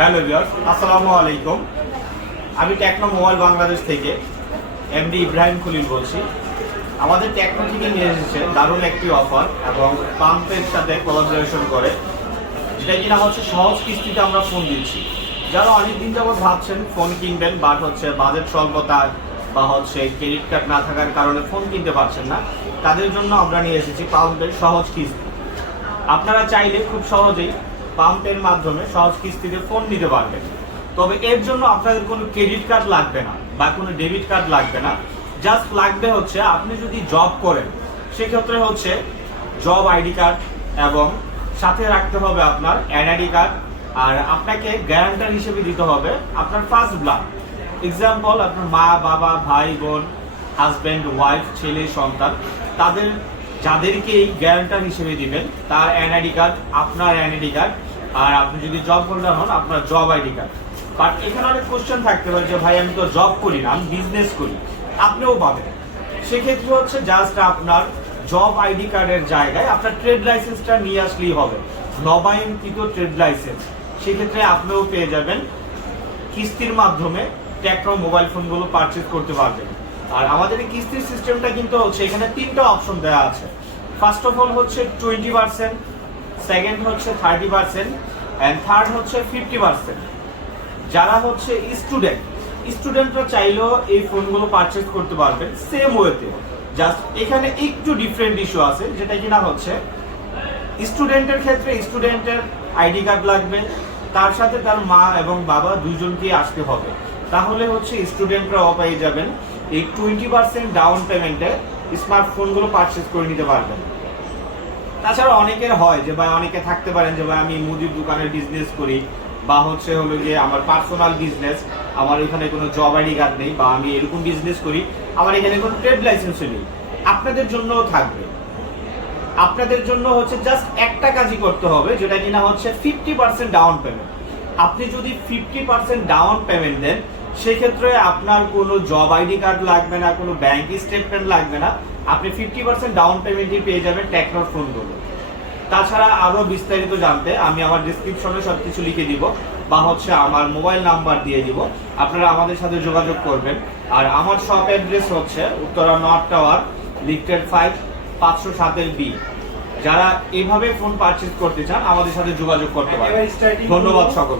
Hello viewers, আসসালামু আলাইকুম। আমি টেকনো মোবাইল বাংলাদেশ থেকে এমডি ইব্রাহিম খলিল বলছি। আমাদের টেকনো থেকে নিয়ে এসেছে দারুণ একটি অফার এবং পাম্পের সাথে কোলাবোরেশন করে, যেটা কিনা হচ্ছে সহজ কিস্তিতে আমরা ফোন দিচ্ছি। যারা অনেকদিন যাবত ভাবছেন ফোন কিনবেন, বাট বাজেট স্বল্পতা বা ক্রেডিট কার্ড না থাকার কারণে ফোন কিনতে পারছেন না, তাদের জন্য আমরা নিয়ে এসেছি পাম্পের সহজ কিস্তি। আপনারা চাইলে খুব সহজেই পাম্পের মাধ্যমে সহজ কিস্তিতে ফোন নিতে পারবেন। তবে এর জন্য আপনাদের কোনো ক্রেডিট কার্ড লাগবে না বা কোনো ডেবিট কার্ড লাগবে না। জাস্ট লাগবে আপনি যদি জব করেন সেক্ষেত্রে জব আইডি কার্ড এবং সাথে রাখতে হবে আপনার এনআইডি কার্ড। আর আপনাকে গ্যারান্টার হিসেবে দিতে হবে আপনার ফার্স্ট ব্লাড। এক্সাম্পল, আপনার মা, বাবা, ভাই, বোন, হাজব্যান্ড, ওয়াইফ, ছেলে, সন্তান, তাদের যাদেরকে এই গ্যারান্টার হিসেবে দিবেন তার এনআইডি কার্ড, আপনার এনআইডি কার্ড, আর আপনি যদি জব হোল্ডার হন আপনার জব আইডি কার্ড। বাট এখানে অনেক কোশ্চেন থাকতে পারে যে ভাই আমি তো জব করি না, আমি বিজনেস করি, আপনিও পাবেন। সেক্ষেত্রে জাস্ট আপনার জব আইডি কার্ডের জায়গায় আপনার ট্রেড লাইসেন্সটা নিয়ে আসলেই হবে, নবায়নকৃত ট্রেড লাইসেন্স। সেক্ষেত্রে আপনিও পেয়ে যাবেন কিস্তির মাধ্যমে টেকনো মোবাইল ফোনগুলো পারচেজ করতে পারবেন। আর আমাদের এই কিস্তির সিস্টেমটা কিন্তু এখানে তিনটা অপশন দেওয়া আছে। First of all 20%, second 30%, and third 50%। যারা স্টুডেন্টরা চাইলেও এই ফোনগুলো পারচেজ করতে পারবেন সেম ওয়েতে। জাস্ট এখানে একটু ডিফারেন্ট ইস্যু আছে, যেটা কিনা স্টুডেন্টের ক্ষেত্রে স্টুডেন্টের আইডি কার্ড লাগবে, তার সাথে তার মা এবং বাবা দুইজনকেই আসতে হবে। তাহলে স্টুডেন্টরাও পেয়ে যাবেন এই 20% ডাউন পেমেন্টে স্মার্টফোনগুলো পারচেজ করে নিতে পারবেন। তাছাড়া অনেকের হয় যে ভাই, অনেকে থাকতে পারেন যে ভাই আমি মুদির দোকানের বিজনেস করি বা যে আমার পার্সোনাল বিজনেস, আমার এখানে কোনো জব আইডি কার্ড নেই, বা আমি এরকম বিজনেস করি, আমার এখানে কোনো ট্রেড লাইসেন্সও নেই। আপনাদের জন্যও থাকবে। আপনাদের জন্য জাস্ট একটা কাজই করতে হবে, যেটা কিনা 50% ডাউন পেমেন্ট। আপনি যদি 50% ডাউন পেমেন্ট দেন সেক্ষেত্রে আপনার কোনো জব আইডি কার্ড লাগবে না, কোনো ব্যাংক স্টেটমেন্ট লাগবে না। আপনি 50% ডাউন পেমেন্টই পেয়ে যাবেন টেকনোর ফোনগুলো। তাছাড়া আরো বিস্তারিত জানতে আমি আমার ডেসক্রিপশনে সবকিছু লিখে দিব, বা আমার মোবাইল নাম্বার দিয়ে দিব, আপনারা আমাদের সাথে যোগাযোগ করবেন। আর আমার shop address Uttara north tower, lifted 5, 507 B। যারা এইভাবে ফোন পারচেজ করতে চান আমাদের সাথে যোগাযোগ করতে পারেন। ধন্যবাদ সকল।